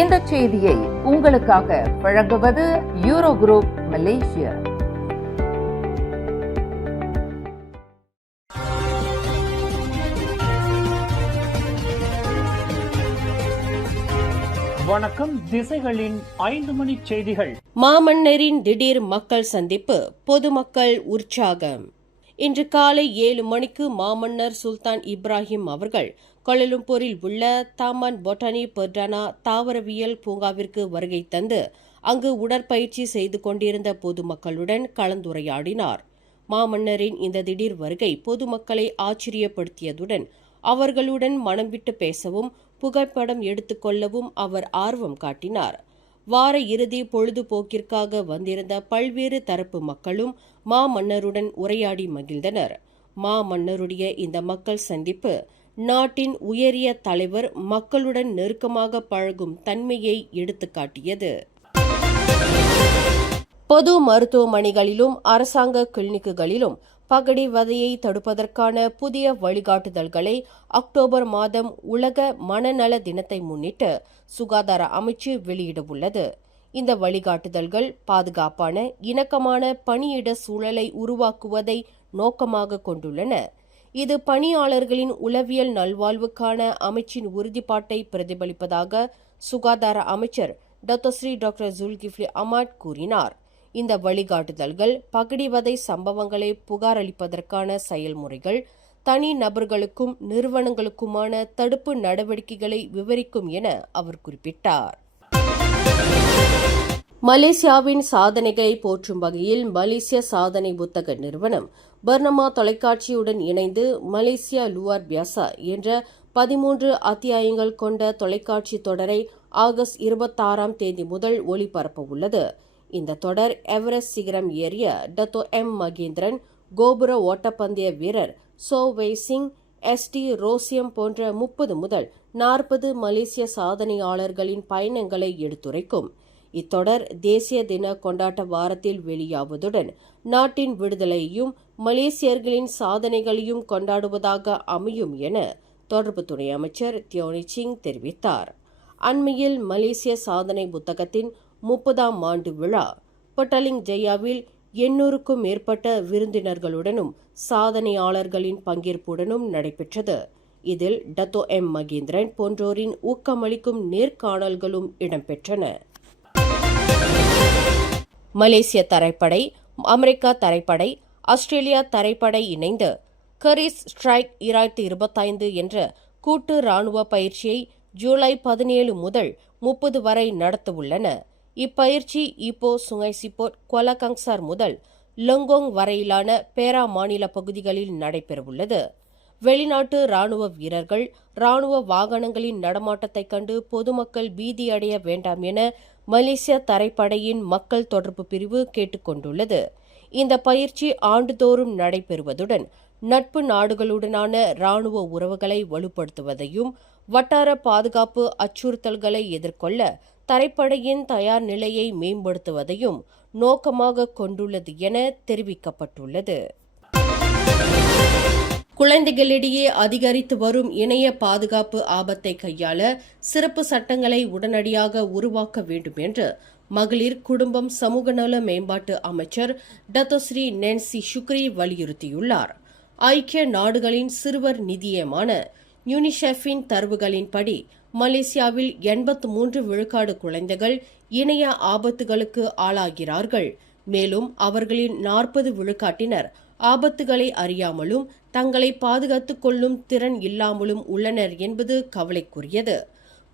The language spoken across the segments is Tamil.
இந்த செய்தியை உங்களுக்காக வழங்குவது யூரோ குரூப் மலேசியா. வணக்கம். திசைகளின் 5 மணி செய்திகள். மாமன்னரின் திடீர் மக்கள் சந்திப்பு, பொதுமக்கள் உற்சாகம். இன்று காலை 7 மணிக்கு மாமன்னர் சுல்தான் இப்ராஹிம் அவர்கள் கோலாலம்பூரில் உள்ள தாமான் பொட்டானி பெர்டானா தாவரவியல் பூங்காவிற்கு வருகை தந்து அங்கு உடற்பயிற்சி செய்து கொண்டிருந்த பொதுமக்களுடன் கலந்துரையாடினார். மாமன்னரின் இந்த திடீர் வருகை பொதுமக்களை ஆச்சரியப்படுத்தியதுடன் அவர்களுடன் மனம் விட்டு பேசவும் புகைப்படம் எடுத்துக்கொள்ளவும் அவர் ஆர்வம் காட்டினார். வார இறுதி பொழுதுபோக்கிற்காக வந்திருந்த பல்வேறு தரப்பு மக்களும் மாமன்னருடன் உரையாடி மகிழ்ந்தனர். மாமன்னருடைய இந்த மக்கள் சந்திப்பு நாட்டின் உயரிய தலைவர் மக்களுடன் நெருக்கமாக பழகும் தன்மையை எடுத்துக்காட்டியது. பொது மருத்துவமனைகளிலும் அரசாங்க கிளினிக்குகளிலும் பகடிவதையை தடுப்பதற்கான புதிய வழிகாட்டுதல்களை அக்டோபர் மாதம் உலக மனநல தினத்தை முன்னிட்டு சுகாதார அமைச்சு வெளியிடவுள்ளது. இந்த வழிகாட்டுதல்கள் பாதுகாப்பான, இணக்கமான பணியிட சூழலை உருவாக்குவதை நோக்கமாக கொண்டுள்ளன. இது பணியாளர்களின் உளவியல் நல்வாழ்வுக்கான அமைச்சின் உறுதிப்பாட்டை பிரதிபலிப்பதாக சுகாதார அமைச்சர் டாக்டர் ஜுல்கிஃப்லி அமாட் கூறினார். இந்த வழிகாட்டுதல்கள் பகடிவதை சம்பவங்களை புகாரளிப்பதற்கான செயல்முறைகள், தனி நபர்களுக்கும் நிறுவனங்களுக்குமான தடுப்பு நடவடிக்கைகளை விவரிக்கும் என அவர் குறிப்பிட்டார். மலேசியாவின் சாதனைகளை போற்றும் வகையில் மலேசிய சாதனை புத்தக நிறுவனம் பர்னமா தொலைக்காட்சியுடன் இணைந்து மலேசியா லுவார் பியாசா என்ற 13 அத்தியாயங்கள் கொண்ட தொலைக்காட்சி தொடரை ஆகஸ்ட் 26ஆம் தேதி முதல் ஒளிபரப்ப உள்ளது. இந்த தொடர் எவரெஸ்ட் சிகரம் ஏறிய டாக்டர் மகேந்திரன், கோபுர ஓட்டப்பந்தய வீரர் சோ வெய் சிங், ST ரோசியம் போன்ற 30 முதல் 40 மலேசிய சாதனையாளர்களின் பயணங்களை எடுத்துரைக்கும். இத்தொடர் தேசிய தின கொண்டாட்ட வாரத்தில் வெளியாவதுடன் நாட்டின் விடுதலையையும் மலேசியர்களின் சாதனைகளையும் கொண்டாடுவதாக அமையும் என தொடர்பு துணை அமைச்சர் தியோனி சிங் தெரிவித்தார். அண்மையில் மலேசிய சாதனை புத்தகத்தின் 30ஆம் ஆண்டு விழா பட்டாலிங் ஜெயாவில் 800க்கும் மேற்பட்ட விருந்தினர்களுடனும் சாதனையாளர்களின் பங்கேற்புடனும் நடைபெற்றது. இதில் டாக்டர் மகேந்திரன் போன்றோரின் ஊக்கமளிக்கும் நேர்காணல்களும் இடம்பெற்றன. மலேசிய தரைப்படை, அமெரிக்கா தரைப்படை, ஆஸ்திரேலியா தரைப்படை இணைந்து கரிஸ் ஸ்ட்ரைக் 2025 என்ற கூட்டு ராணுவ பயிற்சியை ஜூலை 17 முதல் 30 வரை நடத்தவுள்ளன. இப்பயிற்சி இப்போ சுங்கை சிப்போட், குவாலாலங்கசார் முதல் லொங்கோங் வரையிலான பேரா மாநில பகுதிகளில் நடைபெறவுள்ளது. வெளிநாட்டு ராணுவ வீரர்கள் ராணுவ வாகனங்களின் நடமாட்டத்தைக் கண்டு பொதுமக்கள் பீதியடைய வேண்டாம் என மலேசிய தரைப்படையின் மக்கள் தொடர்பு பிரிவு கேட்டுக் கொண்டுள்ளது. இந்த பயிற்சி ஆண்டுதோறும் நடைபெறுவதுடன் நட்பு நாடுகளுடனான ராணுவ உறவுகளை வலுப்படுத்துவதையும் வட்டார பாதுகாப்பு அச்சுறுத்தல்களை எதிர்கொள்ள தரைப்படையின் தயார் நிலையை மேம்படுத்துவதையும் நோக்கமாக கொண்டுள்ளது என தெரிவிக்கப்பட்டுள்ளது. குழந்தைகளிடையே அதிகரித்து வரும் இணைய பாதுகாப்பு ஆபத்தை கையாள சிறப்பு சட்டங்களை உடனடியாக உருவாக்க வேண்டும் என்று மகளிர், குடும்பம், சமூக நல மேம்பாட்டு அமைச்சர் டத்தோஸ்ரீ நென்சி ஷுக்ரி வலியுறுத்தியுள்ளார். ஐக்கிய நாடுகளின் சிறுவர் நிதியமான யூனிசெஃபின் தரவுகளின்படி மலேசியாவில் 83 விழுக்காடு குழந்தைகள் இணைய ஆபத்துகளுக்கு ஆளாகிறார்கள். மேலும் அவர்களின் 40 விழுக்காட்டினர் ஆபத்துகளை அறியாமலும் தங்களை பாதுகாத்துக் கொள்ளும் திறன் இல்லாமலும் உள்ளனர் என்பது கவலைக்குரியது.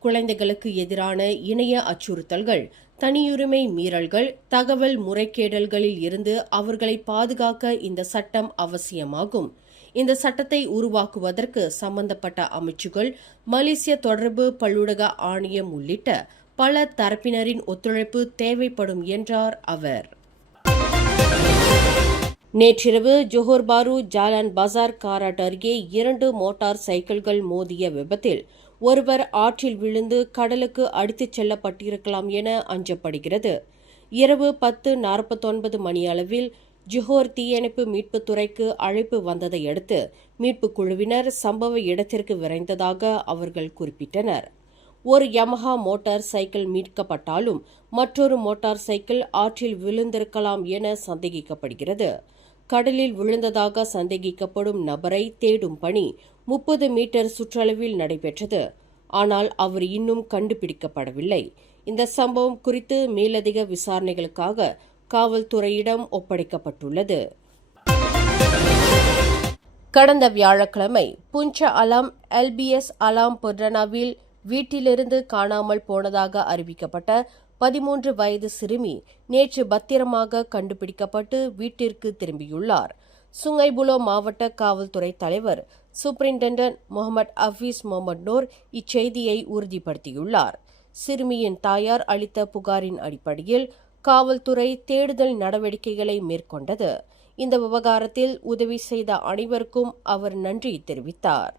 குழந்தைகளுக்கு எதிரான இணைய அச்சுறுத்தல்கள், தனியுரிமை மீறல்கள், தகவல் முறைகேடல்களில் இருந்து அவர்களை பாதுகாக்க இந்த சட்டம் அவசியமாகும். இந்த சட்டத்தை உருவாக்குவதற்கு சம்பந்தப்பட்ட அமைச்சுகள், மலேசிய தொடர்பு பல்லுலக ஆணையம் உள்ளிட்ட பல தரப்பினரின் ஒத்துழைப்பு தேவைப்படும் என்றார் அவர். நேற்றிரவு ஜோஹர் பாரு ஜாலான் பசார் காராட் அருகே 2 மோட்டார் சைக்கிள்கள் மோதிய விபத்தில் ஒருவர் ஆற்றில் விழுந்து கடலுக்கு அடித்துச் செல்லப்பட்டிருக்கலாம் என அஞ்சப்படுகிறது. இரவு 10:49 மணியளவில் ஜோஹர் தீயணைப்பு மீட்புத் துறைக்கு அழைப்பு வந்ததை அடுத்து மீட்புக் குழுவினர் சம்பவ இடத்திற்கு விரைந்ததாக அவர்கள் குறிப்பிட்டனர். ஒரு யமஹா மோட்டார் சைக்கிள் மீட்கப்பட்டாலும் மற்றொரு மோட்டார் சைக்கிள் ஆற்றில் விழுந்திருக்கலாம் என சந்தேகிக்கப்படுகிறது. கடலில் விழுந்ததாக சந்தேகிக்கப்படும் நபரை தேடும் பணி 30 மீட்டர் சுற்றளவில் நடைபெற்றது. ஆனால் அவர் இன்னும் கண்டுபிடிக்கப்படவில்லை. இந்த சம்பவம் குறித்து மேலதிக விசாரணைகளுக்காக காவல்துறையிடம் ஒப்படைக்கப்பட்டுள்ளது. கடந்த வியாழக்கிழமை புஞ்ச அலாம் LBS அலாம் பொர்டனாவில் வீட்டிலிருந்து காணாமல் போனதாக அறிவிக்கப்பட்ட 13 வயது சிறுமி நேற்று பத்திரமாக கண்டுபிடிக்கப்பட்டு வீட்டிற்கு திரும்பியுள்ளார். சுங்கைபுலோ மாவட்ட காவல்துறை தலைவர் சூப்பரிண்டென்டன்ட் முகமது ஹபீஸ் முகமது நூர் இச்செய்தியை உறுதிப்படுத்தியுள்ளார். சிறுமியின் தாயார் அளித்த புகாரின் அடிப்படையில் காவல்துறை தேடுதல் நடவடிக்கைகளை மேற்கொண்டது. இந்த விவகாரத்தில் உதவி செய்த அனைவருக்கும் அவர் நன்றி தெரிவித்தார்.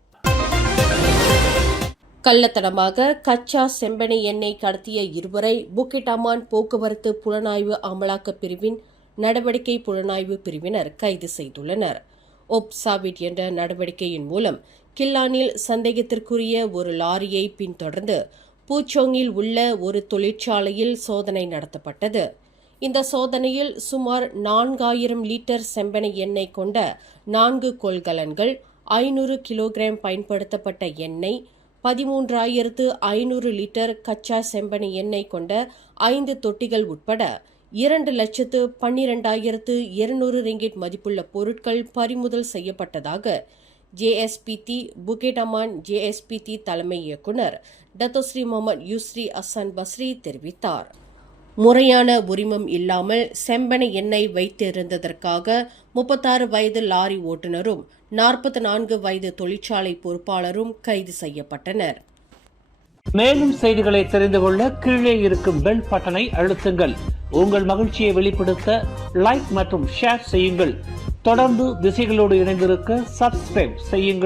கள்ளத்தனமாக கச்சா செம்பனை எண்ணெய் கடத்திய இருவரை புக்கிட் அமான் போக்குவரத்து புலனாய்வு அமலாக்கப் பிரிவின் நடவடிக்கை புலனாய்வு பிரிவினர் கைது செய்துள்ளனர். ஒப்சாவிட் என்ற நடவடிக்கையின் மூலம் கில்லானில் சந்தேகத்திற்குரிய ஒரு லாரியை பின்தொடர்ந்து பூச்சோங்கில் உள்ள ஒரு தொழிற்சாலையில் சோதனை நடத்தப்பட்டது. இந்த சோதனையில் சுமார் 4000 லிட்டர் செம்பனை எண்ணெய் கொண்ட 4 கொள்கலன்கள், 500 கிலோகிராம் பயன்படுத்தப்பட்ட எண்ணெய், 13,500 லிட்டர் கச்சா செம்பனை எண்ணெய் கொண்ட 5 தொட்டிகள் உட்பட 2,12,200 ரிங்கிட் மதிப்புள்ள பொருட்கள் பறிமுதல் செய்யப்பட்டதாக JSPT புக்கிட் அமான் JSPT தலைமை இயக்குநர் டத்தோஸ்ரீ முகமது யூஸ்ரி அசன் பஸ்ரி தெரிவித்தார். முறையான உரிமம் இல்லாமல் செம்பனை எண்ணெய் வைத்திருந்ததற்காக 36 வயது லாரி ஓட்டுநரும் 44 வயது தொழிற்சாலை பொறுப்பாளரும் கைது செய்யப்பட்டனர். மேலும் செய்திகளை தெரிந்து கொள்ள கீழே இருக்கும் பெல் பட்டனை அழுத்துங்கள். உங்கள் மகிழ்ச்சியை வெளிப்படுத்த லைக் மற்றும் ஷேர் செய்யுங்கள். தொடர்ந்து திசைகளோடு இணைந்திருக்க சப்ஸ்கிரைப் செய்யுங்கள்.